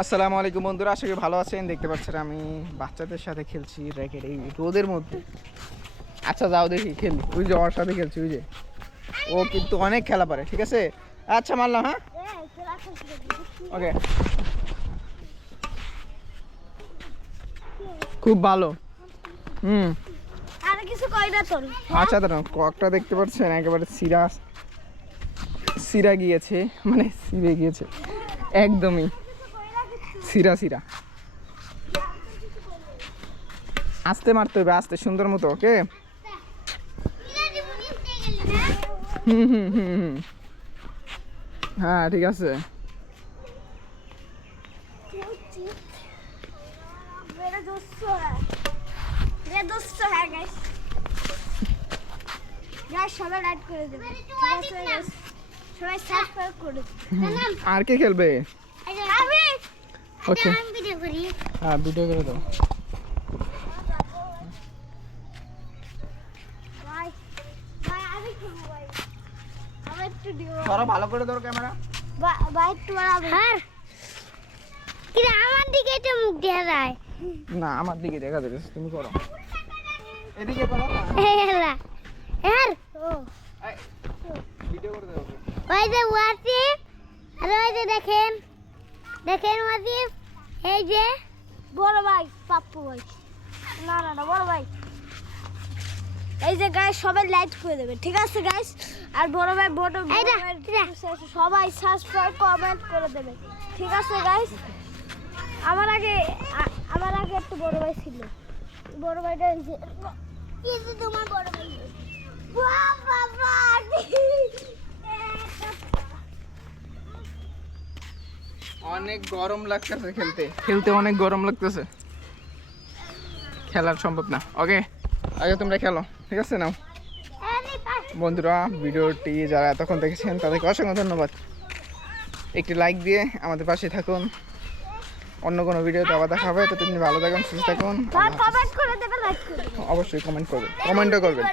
আসসালামু আলাইকুম বন্ধুরা, আশা করি ভালো আছেন। দেখতে পাচ্ছেন আমি বাচ্চাদের সাথে খেলছি র্যাকেট এই রোদের মধ্যে। আচ্ছা যাও দেখি খেলি, ওই যে ওর সাথে খেলছি, ওই যে ও কিন্তু অনেক খেলা পারে। ঠিক আছে, আচ্ছা মারলাম। হ্যাঁ ওকে, খুব ভালো। আর কিছু কই না তোর। আচ্ছা দাঁড়ান, ককটা দেখতে পাচ্ছেন একেবারে সিরা গিয়েছে, মানে সিরে গিয়েছে একদমই সিরা। আস্তে মারতে হবে, আস্তে সুন্দর মতো। ওকে, হুম, হ্যাঁ ঠিক আছে। मेरा दोस्त है गाइस। গাইস সবাই লাইক করে দেবেন, ঠিক আছে গাইস, সবাই সাবস্ক্রাইব করে দেবেন। আর কে খেলবে? আমি ওকে, আমি ভিডিও করি। হ্যাঁ ভিডিও করে দাও। ভাই ভাই আমি খেলবো ভাই, আমি একটু দিও ধরো, ভালো করে ধরো ক্যামেরা। ভাই একটু বাড়াবে। হ্যাঁ কি আমার দিকে একটু মুখ দিয়ে যায় না, আমার দিকে দেখা যাবে, তুমি করো, এদিকে করো না। হেলা यार ও এই, ভিডিও করে দাও। ওই যে ওয়াসিফ, আর ওই যে দেখেন ওয়াসিফ, এই যে বড় ভাই পাপ্পু ভাই, না বড় ভাই। এই যে গাইস সবাই লাইক করে দেবে, ঠিক আছে গাইস। আর বড় ভাই সবাই সাবস্ক্রাইব কমেন্ট করে দেবে, ঠিক আছে গাইস। আমার আগে একটু বড় ভাই ছিল, বড় ভাইটা এই যে কি যে তোমার বড় ভাই। বাবা অনেক গরম লাগতেছে, খেলতে অনেক গরম লাগতেছে, খেলার সম্ভব না। ওকে, আগে তোমরা খেলো, ঠিক আছে। নাও বন্ধুরা, ভিডিওটি যারা এতক্ষণ দেখেছেন তাদেরকে অসংখ্য ধন্যবাদ। একটি লাইক দিয়ে আমাদের পাশে থাকুন। অন্য কোনো ভিডিওতে আবার দেখা হবে। ততদিন ভালো থাকুন, সুস্থ থাকুন। কমেন্ট করে দেবে, লাইক করে দেবে, অবশ্যই কমেন্ট করবেন, কমেন্টও করবেন।